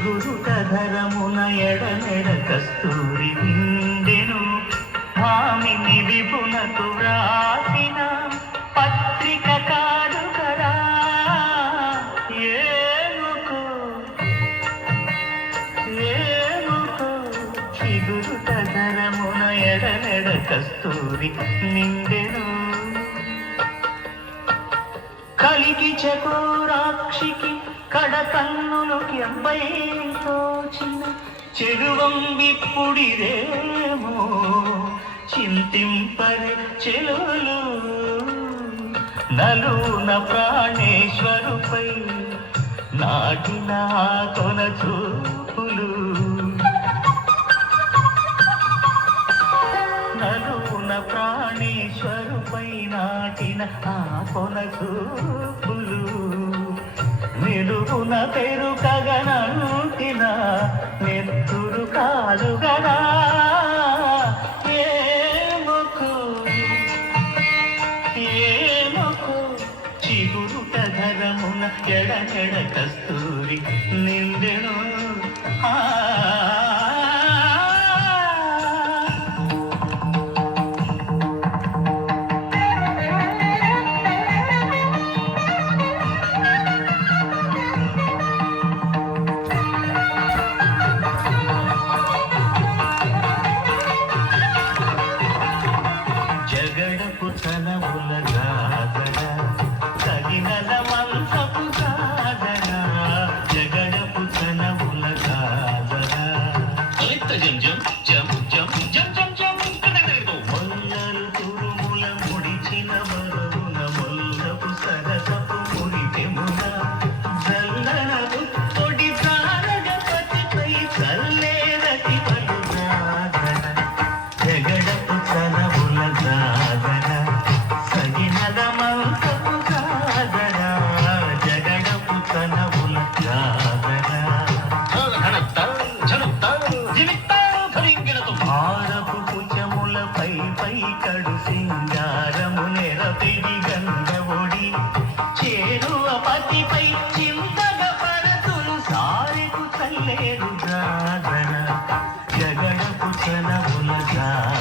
చిగురుటధరమున ఎడమెడ కస్తూరి నిండెను భామిని విపునకు వ్రాసిన పత్రిక కాదు కదా ఏనుకో చిగురుటధరమున ఎడమెడ కస్తూరి నిండెను కలికి చకోరాక్షికి కడకన్నులు కెంపై తోచిన చెరువం విప్పుడిరేమో చింతింపరి చెలులు నలున ప్రాణేశ్వరుపై నాటిన కొన చూపులు నలున ప్రాణేశ్వరుపై నాటిన ఆ కొన చూపులు నిలువున పెరుకగనంటిన నెత్తురు కాదుగనా ఏమొకు చిగురుటధరమున ఎడమెడ కస్తూరి నిండెను జగడపు తనముల గాదన తగినల మంచపు గాదన జగడపు తనముల గాదన జం జం జం జం జం జం మొల్లలు తురుముల ముడిచిన మరుగున మొల్లపు సరసపు ముడిపెమున జల్లన తొడి ప్రారగపతిపై చల్లేరటి పలు గాదన జగడపు తనముల గాదన సగినల మంచపు గాదన జగడపు తనముల గాదన భారపు కుచములపై పై కడు సింగారము నెరపిడి గంగఒడి చేరువ పతిపై చింతగ పరతులు సారెకు చల్లేరు గాదన జగడపు తనముల గాదన